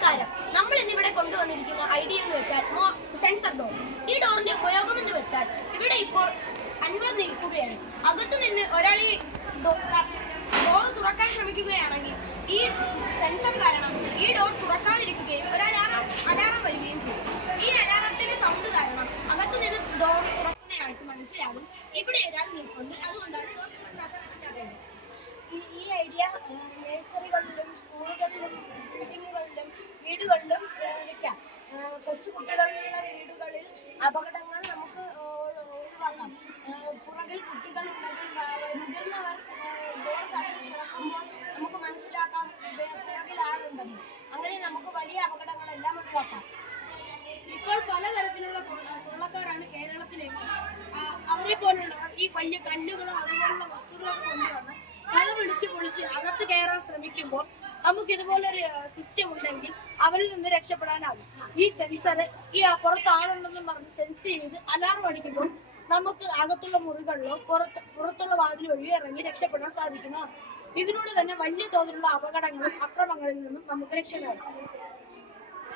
നമസ്കാരം. നമ്മൾ ഇന്നിവിടെ കൊണ്ടുവന്നിരിക്കുന്ന ഐഡിയ എന്ന് വെച്ചാൽ സെൻസർ ഡോർ ഈ ഡോറിന്റെ ഉപയോഗം എന്ന് വെച്ചാൽ ഇവിടെ ഇപ്പോൾ അൻവർ നിൽക്കുകയാണ്. അകത്തു നിന്ന് ഒരാൾ ഈ ഡോർ തുറക്കാൻ ശ്രമിക്കുകയാണെങ്കിൽ ഈ സെൻസർ കാരണം ഈ ഡോർ തുറക്കാതിരിക്കുകയും ഒരു അലാറം വരികയും ചെയ്യും. ഈ അലാറത്തിന്റെ സൗണ്ട് കാരണം അകത്തു നിന്ന് ഡോർ തുറക്കുന്നയാൾക്ക് മനസ്സിലാകും. ഇവിടെ ഒരാൾ നിൽക്കുന്നു അതുകൊണ്ടാണ് ഡോർ തുറക്കാത്ത ഈ ഐഡിയ നഴ്സറികളിലും സ്കൂളുകളിലും വീടുകളിലും പ്രയോഗിക്കാം. കൊച്ചു കുട്ടികളുള്ള വീടുകളിൽ അപകടങ്ങൾ നമുക്ക് ഒഴിവാക്കാം. പുറകിൽ കുട്ടികളുണ്ടെങ്കിൽ മുതിർന്നവർ ഡോർ തുറക്കുമ്പോൾ നമുക്ക് മനസ്സിലാക്കാം പുറകിൽ ആളുണ്ടെന്ന് അങ്ങനെ നമുക്ക് വലിയ അപകടങ്ങളെല്ലാം ഒഴിവാക്കാം. ഇപ്പോൾ പലതരത്തിലുള്ള കൊള്ള- കൊള്ളക്കാരാണ് കേരളത്തിലേക്ക് അവരെ പോലുള്ളവർ ഈ വലിയ കല്ലുകളോ അതുപോലുള്ള വസ്തുക്കളൊക്കെ കൊണ്ടുവന്ന് കഥ പിടിച്ച് പൊളിച്ച് അകത്ത് കയറാൻ ശ്രമിക്കുമ്പോൾ നമുക്ക് ഇതുപോലൊരു സിസ്റ്റം ഉണ്ടെങ്കിൽ അവരിൽ നിന്ന് രക്ഷപ്പെടാനാകും. ഈ സെൻസർ ഈ പുറത്ത് പറഞ്ഞ് സെൻസ് ചെയ്ത് അലാറം അടിക്കുമ്പോൾ നമുക്ക് അകത്തുള്ള മുറികളിലോ പുറത്ത് പുറത്തുള്ള വാതിൽ വഴിയോ ഇറങ്ങി രക്ഷപ്പെടാൻ സാധിക്കുന്നതാണ്. ഇതിലൂടെ തന്നെ വലിയ തോതിലുള്ള അപകടങ്ങളും അക്രമങ്ങളിൽ നിന്നും നമുക്ക് രക്ഷപ്പെടാം